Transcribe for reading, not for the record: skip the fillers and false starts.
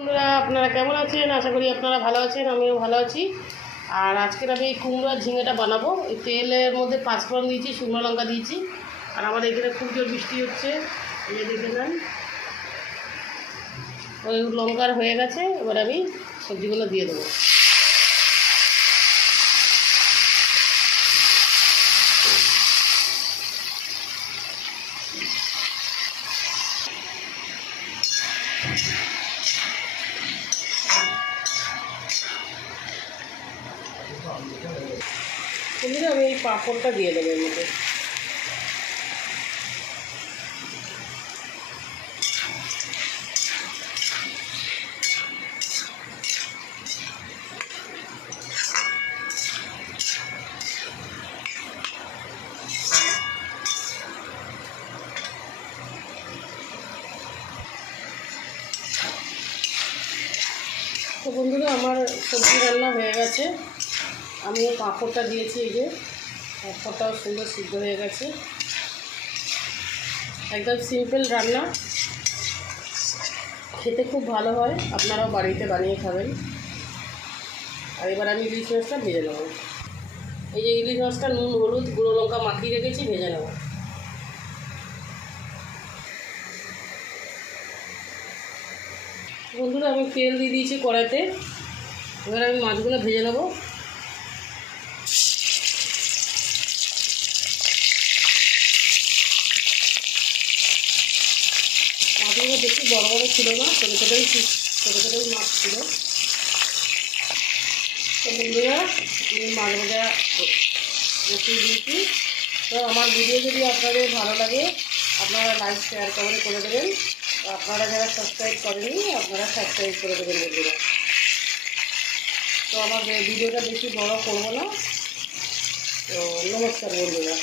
বন্ধুরা আপনারা কেমন আছেন? আশা করি আপনারা ভালো আছেন, আমিও ভালো আছি। আর আজকের আমি এই কুমড়ো ঝিঙেটা বানাবো। এই তেলের মধ্যে 5 ফোড়ন দিয়েছি, শুকনো লঙ্কা দিয়েছি। আর আমার এখানে খুব জোর বৃষ্টি হচ্ছে, এই দেখে নেন। ওই লঙ্কার হয়ে গেছে, এবার আমি সবজিগুলো দিয়ে দেবো। বন্ধুরা আমি এই পাঁপড়টা দিয়ে দেবো এর মধ্যে। তো বন্ধুরা আমার সবজি রান্না হয়ে গেছে। আমি এই পাঁপড়টা দিয়েছি, এই যে পাঁপড়টাও সুন্দর সিদ্ধ হয়ে গেছে। একদম সিম্পল রান্না, খেতে খুব ভালো হয়, আপনারাও বাড়িতে বানিয়ে খাবেন। আর এবার আমি ইলিশ মাছটা ভেজে নেব। এই যে ইলিশ মাছটা নুন হলুদ গুঁড়ো লঙ্কা মাখিয়ে রেখেছি, ভেজে নেব। বন্ধুরা আমি তেল দিয়ে দিয়েছি কড়াইতে, এবার আমি মাছগুলো ভেজে নেব। মাছগুলো বেশি বড় বড় ছিল না, ছোটো ছোটোই মাছ ছিল। তো বন্ধুরা আমি মাছ ভাজা বসিয়ে দিয়েছি। তো আমার ভিডিও যদি আপনাদের ভালো লাগে আপনারা লাইক শেয়ার কমেন্ট করে দেবেন। আপনারা যারা সাবস্ক্রাইব করেনি আপনারা সাবস্ক্রাইব করে দেবেন বন্ধুরা। তো আমার ভিডিওটা বেশি বড় করবো না। তো নমস্কার বন্ধুরা।